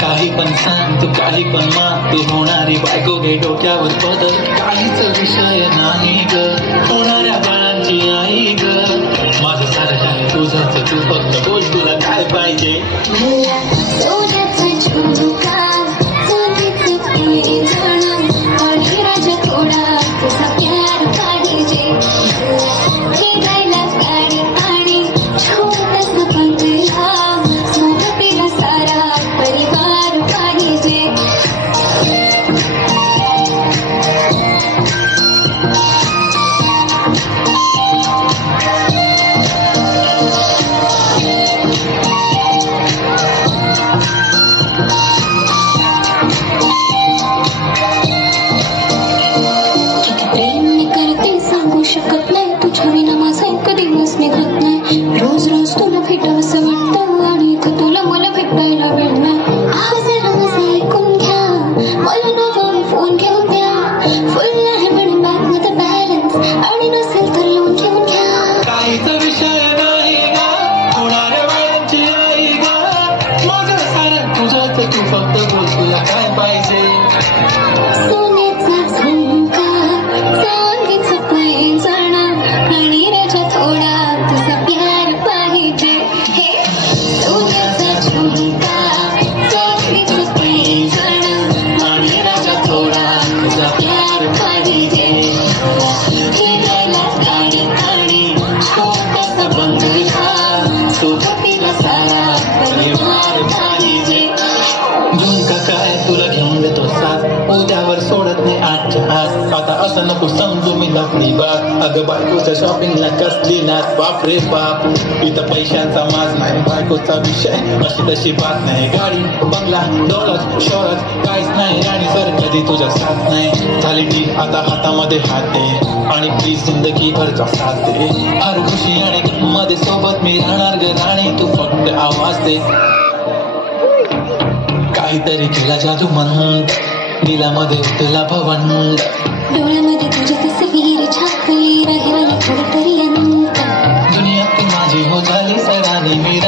काही पण सांग तू, काही पण मान तू, होणारी बायको घे डोक्यावर बदल. काहीच विषय नाही ग, होणाऱ्या बाळांची आई ग. माझं सारं काय तुझंच, तू फक्त बोल तुला काय पाहिजे. शकत नाही तुझ्या विना माझा एक दिवस निघत नाही. रोज रोज तुला भेटावंसं वाटतं आणि इथं तुला मला भेटायला वेळ नाही. जरा माझं ऐकून घ्या, मला नवा फोन घेऊन द्या. फुल आहे म्हणून बॅग मध्ये बॅलन्स, आणि नसेल तर लोन घेऊन घ्या. काहीच विषय नाही ग, होणाऱ्या बाळांची आई ग. माझं सारं तुझंच, तू फक्त बोल तुला काय पाहिजे. सोन्याचा झुमका, चांदीचं पैंजण, आणि राजा थोडा तुझा प्यार पाहिजे. हे सोन्याचा झुमका, चांदीचं पैंजण, आणि राजा थोडा तुझा प्यार पाहिजे. फिरायला गाडी आणि छोटासा बंगला, सोबतीला सारा परिवार पाहिजे. झुमका काय तुला घेऊन देतो साथ, उद्यावर सोडत नाही आजच्या आज. आता असं नको समजू मी लफडी बात. अगं बायकोच्या शॉपिंगला कसली नाच, बाप रे बाप. इथं पैशांचा माज नाही, बायकोचा विषय अशी तशी बात नाही. गाडी बंगला दौलत शोहरत काहीच नाही, आणि सर कधी तुझ्या साथ नाही. झाली ती आता हातामध्ये हात दे, आणि प्लीज जिंदगीभरचा साथ दे. हर खुशी आणि मध्ये सोबत मी राहणार ग राणी, तू फक्त आवाज दे. काहीतरी केला जादू म्हणत, दिलामध्ये तुला भवन. डोळ्यामध्ये तुझी तस्वीर छापली, राहिली थोडी तरी अंत. दुनिया ती माझी हो झाली सरानी, मी